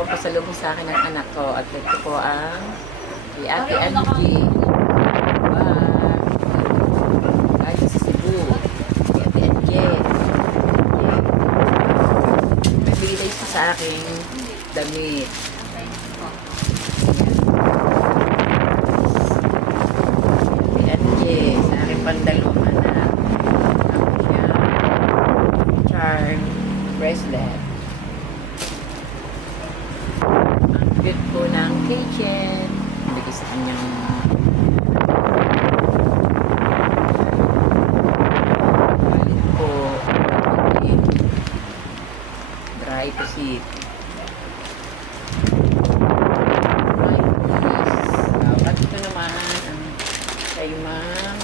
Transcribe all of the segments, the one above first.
ang pasalubong sa akin ng anak ko. At ito po ang kay Ate Angie. Ay, sa Cebu. Kay Ate Angie. May bigay siya sa akin damit. Ate Angie, sa akin pandalong anak. Ang kanyang charm bracelet. Ang cute po ng kitchen. Bigay sa kanyang wallet po. Dry to sit. Right, please. At ito naman ang kay Ma'am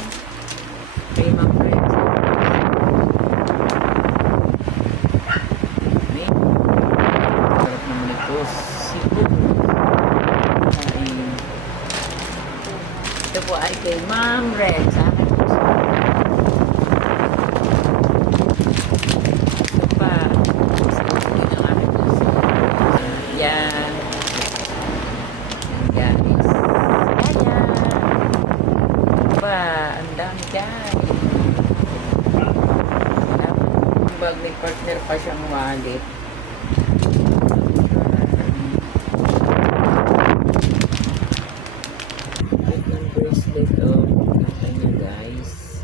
Fred. Sarap naman ito. Cebu. Ito po ay kay Ma'am Red. Sa akin po siya. Ito pa. Ito yung akin po siya. Yan. Yan guys. Ayan. Ito pa. Ang dami guys. Bag may partner pa siyang wallet. Bracelet of nakita nyo guys.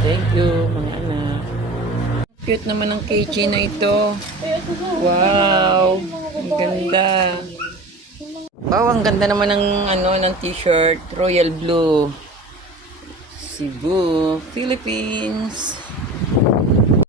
Thank you mga anak. Cute naman ang keychain na ito. Wow, ang ganda. Wow, ang ganda naman ng ng t-shirt, Royal Blue. Cebu, Philippines.